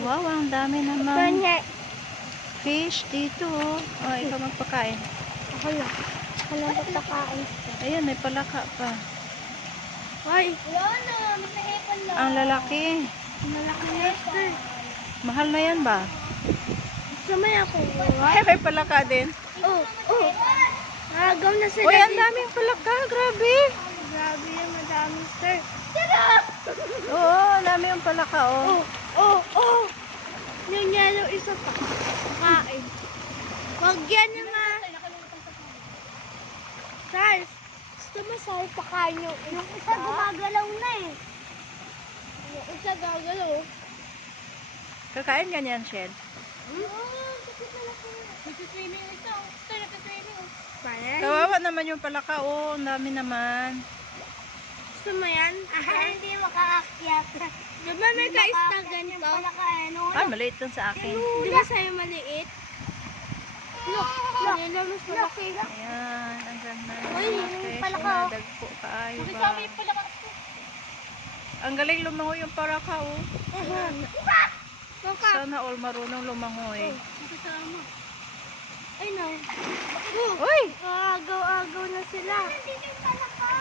Wow, ang dami naman. Kanya. Fish dito. Oh, ikaw magpakain. Ako lang. Ako lang pagkakain. Ayan, may palaka pa. Ay. Wala na. Matahipan lang. Ang lalaki. Malaki na ito. Mahal na yan ba? Samay ako. Ay, may palaka din. Oh, oh. Nagaw na sila. Uy, ang daming palaka. Grabe. Grabe yan, madami, sir. Oo, ang dami yung palaka, oh. Oh, oh, oh. Yung yellow isa pa. Kain. Wag yan naman. Sir, gusto mo sir, pakain yung isa. Yung isa gumagalaw na eh. Yung isa gagalaw. Kakain ganyan, Shed. Nagsiswimming ito. Ito, nagsiswimming. Kawawa naman yung palaka, oh. Ang dami naman. Gusto mo yan? Hindi makaakyat. Di ba may kais na ganito? Ah, maliit dun sa akin. Di ba sa'yo maliit? Look, mas malaki. Ayan, ang ganda. Uy, Fresh palaka, na oh. dagpo kaayo Sabi ba. sa amin pala ka. Ang galing lumangoy yung palaka, oh. Baka. Sana all marunong lumangoy. Nakasama. Ay, no. Uy! Agaw-agaw na sila. Hindi yung palaka.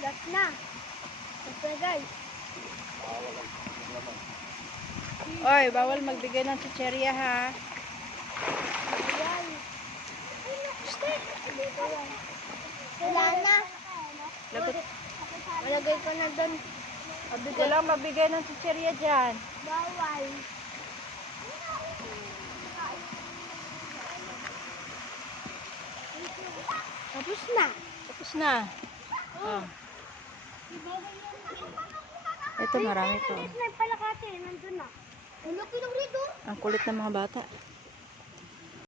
Last na. Last na, guys. Oy, bawal magbigay ng chicherya, ha? Ayan. Wala na. Lagot. Malagay ko na doon. Walang mabigay ng chicherya dyan. Bawal. Tapos na. Tapos na. Oh. Ito marami pa. May palakate. Nandun na. Ang laki ng rito. Ang kulit ng mga bata.